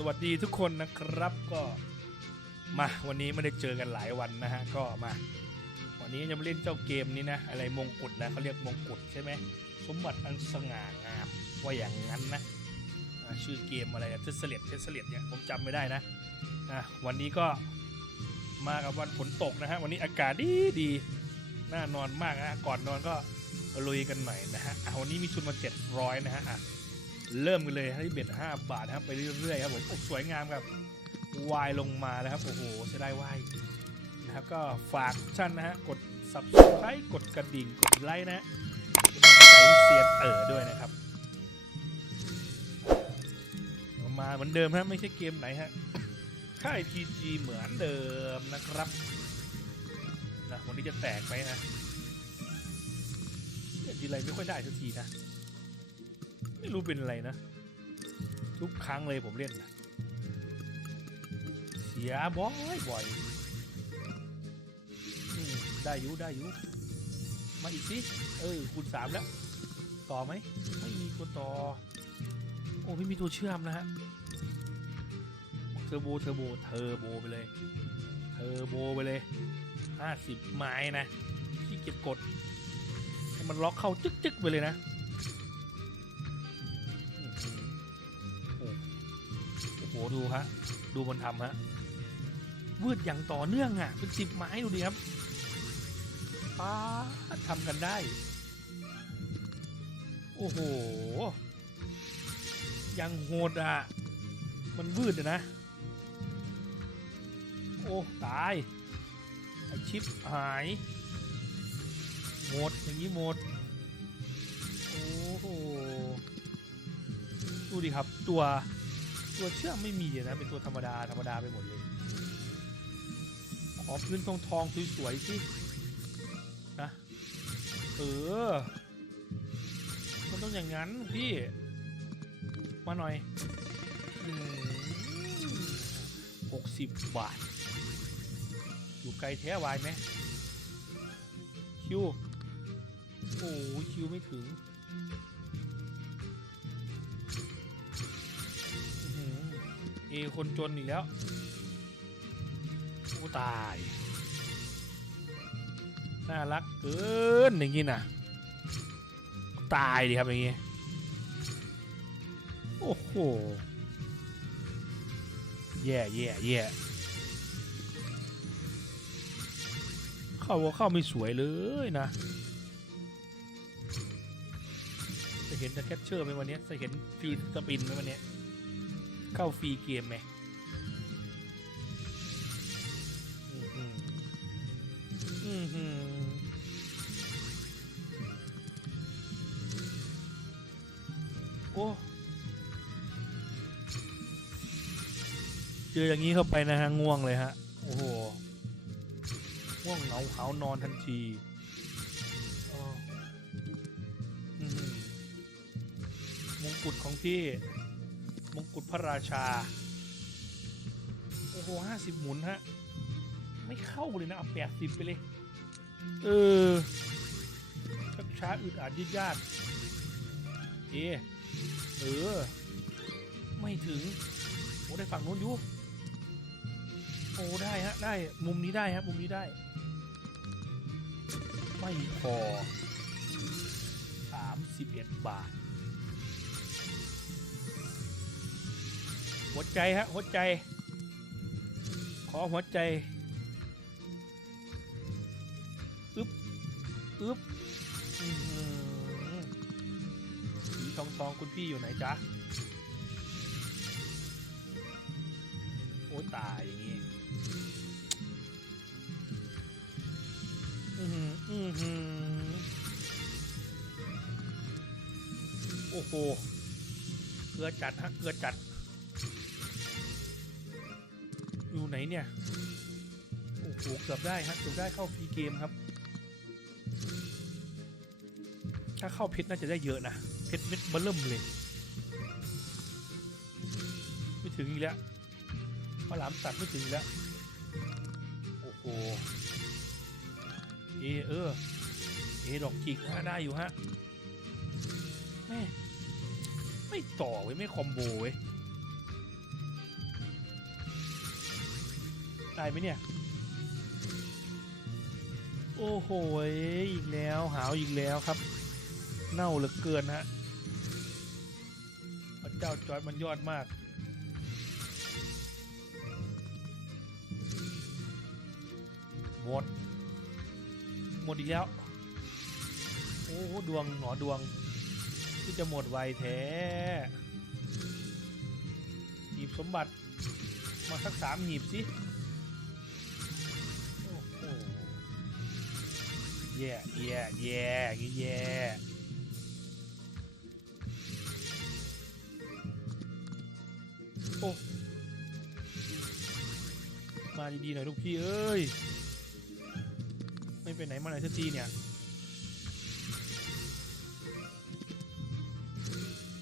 สวัสดีทุกคนนะครับก็มาวันนี้ไม่ได้เจอกันหลายวันนะฮะก็มา วันนี้จะมาเล่นเจ้าเกมนี้นะ อะไรมงกุฎนะเขาเรียกมงกุฎใช่ไหมสมบัติอันสง่างามว่าอย่างนั้นนะชื่อเกมอะไรเทสเลตเทสเลตเนี่ยผมจำไม่ได้นะอะวันนี้ก็มากับวันฝนตกนะฮะวันนี้อากาศดีดีน่านอนมากนะก่อนนอนก็ลุยกันหน่อยนะฮะวันนี้มีชุดมา700นะฮะ เริ่มกันเลยให้เบ็ด5บาทนะครับไปเรื่อยๆครับผมโอ้สวยงามครับวายลงมาแล้วครับโอ้โหเสียดายวายนะครับก็ฝากท่านนะฮะกด subscribe กดกระดิ่งกดไลค์นะฮะใจเซียนเอ๋อด้วยนะครับ มาเหมือนเดิมฮะไม่ใช่เกมไหนฮะค่าย GG เหมือนเดิมนะครับนะวันนี้จะแตกไหมนะทีไรไม่ค่อยได้สักทีนะ ไม่รู้เป็นอะไรนะ ทุกครั้งเลยผมเล่นนะเสียบ่อยบ่อยได้อยุได้อยุมาอีกสิเออคูณสามแล้ว ต่อไหมไม่มีตัวต่อ โอ้ไม่มีตัวเชื่อมนะฮะเทอร์โบเทอร์โบเทอร์โบไปเลยเทอร์โบไปเลยห้าสิบไม้นะที่เก็บกดให้มันล็อกเข้าจึ๊กๆไปเลยนะ หดูฮะ ดูมันทำฮะวืดอย่างต่อเนื่องอะ เป็นสิบไม้ดูดิครับป้าทำกันได้ โอ้โห ยังโหดอะ มันวืดนะ โอ้ ตายไอชิปหาย หมด อย่างนี้หมด โอ้โห ดูดิครับตัว ตัวเชือกไม่มีนะเป็นตัวธรรมดาธรรมดาไปหมดเลย ขอพื้นทองทองสวยๆสินะเออ มันต้องอย่างนั้นพี่ มาหน่อยหกสิบบาท อยู่ไกลแท้วายไหมคิว โอ้คิวไม่ถึง เอคนจนอีกแล้วโอ้ตาย น่ารักเกินอย่างนี้นะตายดิครับอย่างนี้ โอ้โห แย่แย่แย่เข้าก็เข้าไม่สวยเลยนะ จะเห็นจะแคปเชอร์ไหมวันนี้จะเห็นฟีดสปินไหมวันนี้ เข้าฟรีเกมไหมอือหืออือหือโอ้ เจออย่างนี้เข้าไปนะฮะ ง่วงเลยฮะ โอ้โห ง่วงเหงาหาวนอนทันทีอือหือมงกุฎของพี่ งกุฎพระราชา โอ้โหห้าสิบหมุนฮะ ไม่เข้าเลยนะเอาแปดสิบไปเลย เออชักช้าอึดอัดยืดยาดเอเออ ไม่ถึง โอ้ได้ฝั่งนู้นอยู่ โอ้ได้ฮะ ได้ มุมนี้ได้ฮะ มุมนี้ได้ ไม่พอสามสิบเอ็ดบาท หัวใจฮะหัวใจ ขอหัวใจอึ๊บอึ๊บสีทองทองคุณพี่อยู่ไหนจ๊ะ โอ้ตายอย่างงี้อือหืออือหือโอ้โหเกลือจัดฮะเกลือจัด ไหนเนี่ย โอ้โห เกือบได้ฮะเกือบได้เข้าฟรีเกมครับ ถ้าเข้าเพชรน่าจะได้เยอะนะ เพชรเม็ดเบลเริ่มเลย ไม่ถึงอีกแล้วพระหลามตัดไม่ถึงอีกแล้ว โอ้โห เอเออ เอดอกจิกฮะได้อยู่ฮะ แม่ ไม่ต่อเว้ยไม่คอมโบเว้ย ได้ไหมเนี่ย โอ้โหอีกแล้วหาวอีกแล้วครับ เน่าเหลือเกินฮะพระเจ้าจอร์ดมันยอดมากหมดหมดอีกแล้ว โอ้ดวงหนอดวงที่จะหมดไวแท้หีบสมบัติมาสักสามหีบสิ แย่แย่แย่อย่างงี้แย่โอ้มาดีๆหน่อยลูกพี่เอ้ย ไม่ไปไหนมาไหนสักทีเนี่ย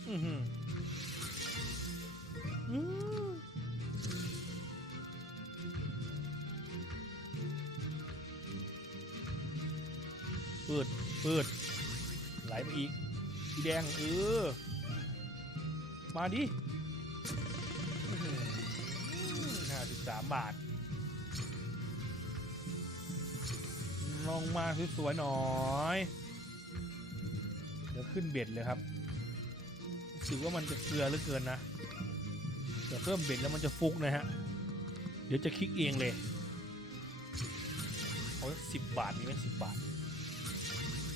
อือหือ ปิดเปิดไหลมาอีกสีแดงเออ มาดิห้าสิบสามบาทลงมาสวยๆหน่อยเดี๋ยวขึ้นเบ็ดเลยครับรู้สึกว่ามันจะเกลือเหลือเกินนะเดี๋ยวเพิ่มเบ็ดแล้วมันจะฟุกนะฮะ เดี๋ยวจะคลิกเองเลยเอาสิบบาทมีไหมสิบบาท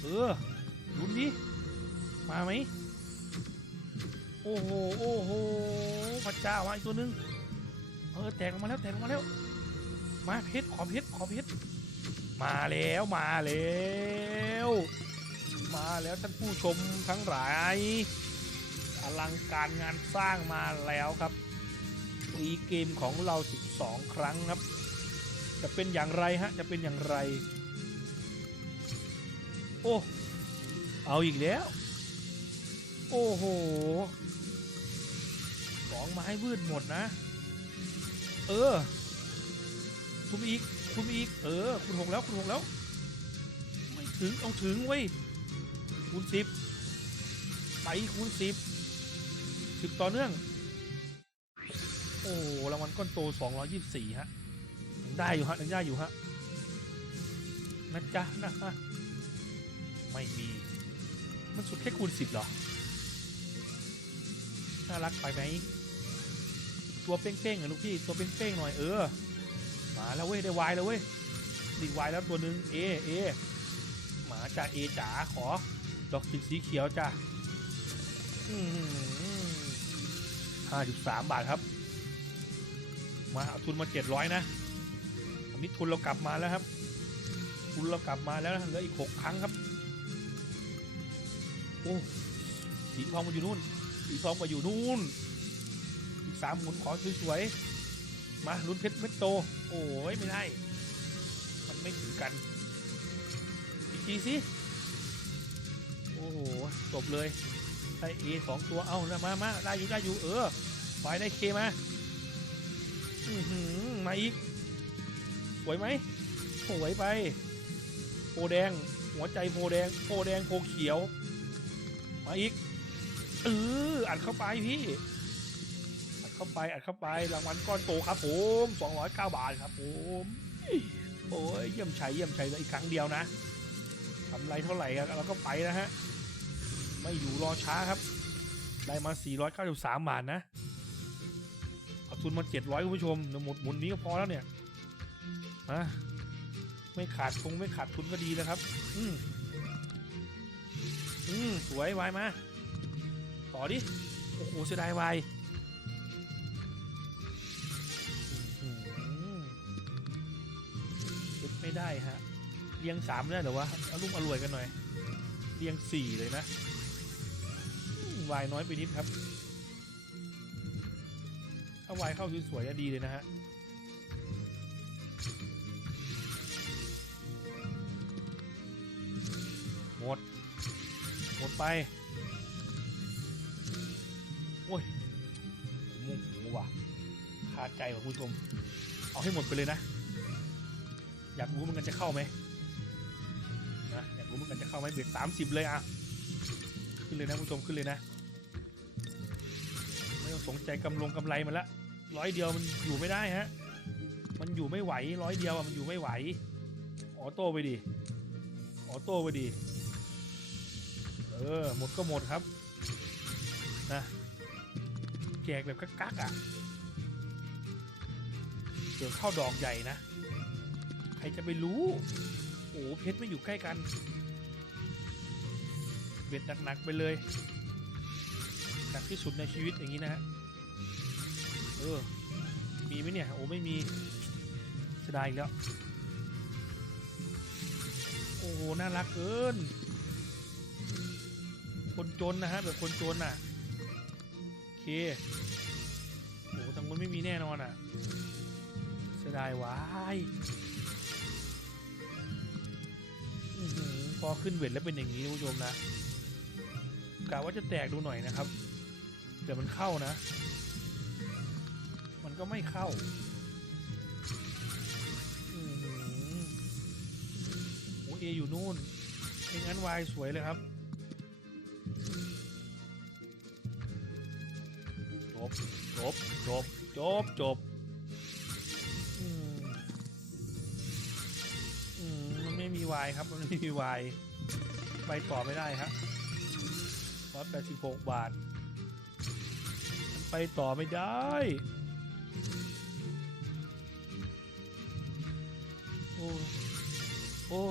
เออลุ้นดิ มาไหม โอ้โห โอ้โหพระเจ้ามาอีกตัวหนึง เออ แตกออกมาแล้ว แตกออกมาแล้ว มาเพชร ขอเพชร ขอเพชร มาแล้ว มาแล้ว มาแล้วท่านผู้ชมทั้งหลาย อลังการงานสร้างมาแล้วครับอีเกมของเรา 12 ครั้งครับ จะเป็นอย่างไรฮะ จะเป็นอย่างไร โอ้เอาอีกแล้ว โอ้โหสองไม้วืดหมดนะ เออ คุณอีก คุณอีก เออ คุณหกแล้วคุณหกแล้ว ไม่ถึงเอาถึงเว้ยคูณสิบไปคูณสิบสิบต่อเนื่อง โอ้รางวัลก้อนโตสองร้อยี่สี่ฮะยังได้อยู่ฮะยังได้อยู่ฮะนะจ๊ะนะฮะ ไม่มี มันสุดแค่คูณสิบหรอ น่ารักไปไหม ตัวเป้งๆเหรอลูกพี่ ตัวเป้งๆหน่อยเออ มาแล้วเว้ยได้วายแล้วเว้ยดีวายแล้วตัวหนึ่งเอเอหมาจ่าเอจ๋าขอ ดอกสีสีเขียวจ้ะห้าจุดสามบาทครับ มาเอาทุนมาเจ็ดร้อยนะอันนี้ทุนเรากลับมาแล้วครับ ทุนเรากลับมาแล้วนะเหลืออีกหกครั้งครับ โอ้สีทองมาอยู่นู่นสีทองมาอยู่นู่นอีกสามหมุนขอสวยๆมาลุ้นเพชรเม็ดโต โอ้ยไม่ได้มันไม่ถึงกันอีกทีสิโอ้โหจบเลยได้เอสองตัวเอาแล้วมามาได้อยู่ได้อยู่เออไฟได้เคมาอือหือมาอีกสวยไหมสวยไปโพแดง หัวใจโพแดงโพแดงโพเขียว มาอีกเอออัดเข้าไปพี่อัดเข้าไปอัดเข้าไปรางวัลก้อนโตครับผม209บาทครับผมโอ้ยเยี่ยมชัยเยี่ยมชัยเลยอีกครั้งเดียวนะทำไรเท่าไหร่ครับเราก็ไปนะฮะไม่อยู่รอช้าครับ ได้มา 493 บาทนะ เอาทุนมา 700คุณผู้ชมหมดหมุนนี้ก็พอแล้วเนี่ยฮะไม่ขาดคงไม่ขาดทุนก็ดีแล้วครับ อืม อืมสวยวายมา ต่อดิ โอ้โหเสียดายวายเก็บไม่ได้ฮะ เรียงสามไม่ได้เหรอวะอารมณ์อร่วยกันหน่อย เรียงสี่เลยนะวายน้อยไปนิดครับ ถ้าวายเข้าสวยๆจะดีเลยนะฮะ ไปโอ้ยมุ่งหูว่ะขาดใจว่ะคุณผู้ชมเอาให้หมดไปเลยนะ อยากรู้มันกันจะเข้าไหมนะอยากรู้มันกันจะเข้าไหมเบ็ดสามสิบเลยอะขึ้นเลยนะคุณผู้ชมขึ้นเลยนะไม่ต้องสนใจกำลงกำไรมันละร้อยเดียวมันอยู่ไม่ได้ฮะมันอยู่ไม่ไหวร้อยเดียวมันอยู่ไม่ไหว ออโต้ไปดิออโต้ไปดิ เออ หมดก็หมดครับ นะแจกแบบกักๆอะ เดี๋ยวเข้าดอกใหญ่นะ ใครจะไปรู้ โอ้เพชรไม่อยู่ใกล้กัน เบ็ดหนักๆไปเลย หนักที่สุดในชีวิตอย่างนี้นะฮะ เออ มีไหมเนี่ย โอ้ไม่มีเสียดายอีกแล้ว โอ้โหน่ารักเกิน คนจนนะฮะแบบคนจนน่ะโอเคโอ้โหทางนู้นไม่มีแน่นอนอะเสียดายวายพอขึ้นเวทแล้วเป็นอย่างนี้นะผู้ชมนะกะว่าจะแตกดูหน่อยนะครับแต่มันเข้านะ มันก็ไม่เข้าโอ้เออยู่นู่นไม่งั้นวายสวยเลยครับ บจบจบจบจบอืมมันไม่มีวายครับ มันไม่มีวายไปต่อไม่ได้ครับร้อยแปดสิบหกบาท ไปต่อไม่ได้โอ้โอ้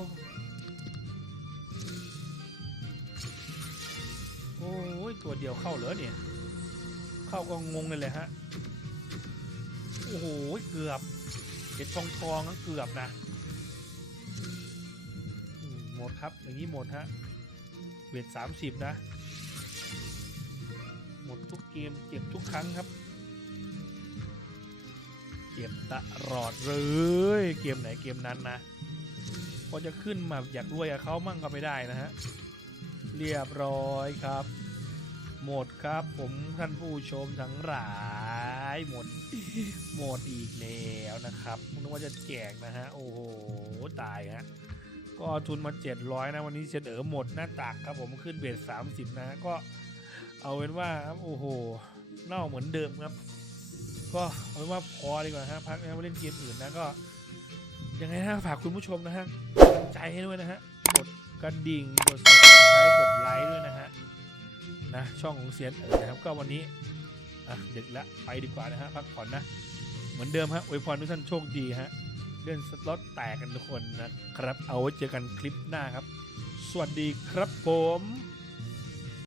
โอ้ยตัวเดียวเข้าเหรอเนี่ย เข้าก็งงเลยแหละฮะ โอ้โห เกือบเห็ดทองทองๆนะเกือบนะ หมดครับ อย่างนี้หมดฮะ เวทสามสิบนะ หมดทุกเกมเจ็บทุกครั้งครับเจ็บตลอดเลย เกมไหนเกมนั้นนะ พอจะขึ้นมาอยากรวยกับเขามั่งก็ไม่ได้นะฮะ เรียบร้อยครับ หมดครับผมท่านผู้ชมทั้งหลายหมดหมดอีกแล้วนะครับนึกว่าจะแจกนะฮะโอ้โหตายฮะก็ทุนมา 700 นะวันนี้เสนอหมดหน้าตักครับผมขึ้นเบส30 นะฮะก็เอาเป็นว่าครับโอ้โหเน่าเหมือนเดิมครับ ก็เอาเป็นว่าพอดีกว่าฮะพักนะมาเล่นเกมอื่นนะก็ยังไงนะฝากคุณผู้ชมนะฮะใจให้ด้วยนะฮะกดกระดิ่งกด subscribe กดไลค์ด้วยนะฮะ นะช่องของเซียนเอ๋อนะครับก็วันนี้อะดึกละไปดีกว่านะฮะพักผ่อนนะเหมือนเดิมฮะอวยพรทุกท่านโชคดีฮะเล่นสล็อตแตกกันทุกคนนะครับ เอาไว้เจอกันคลิปหน้าครับ สวัสดีครับผม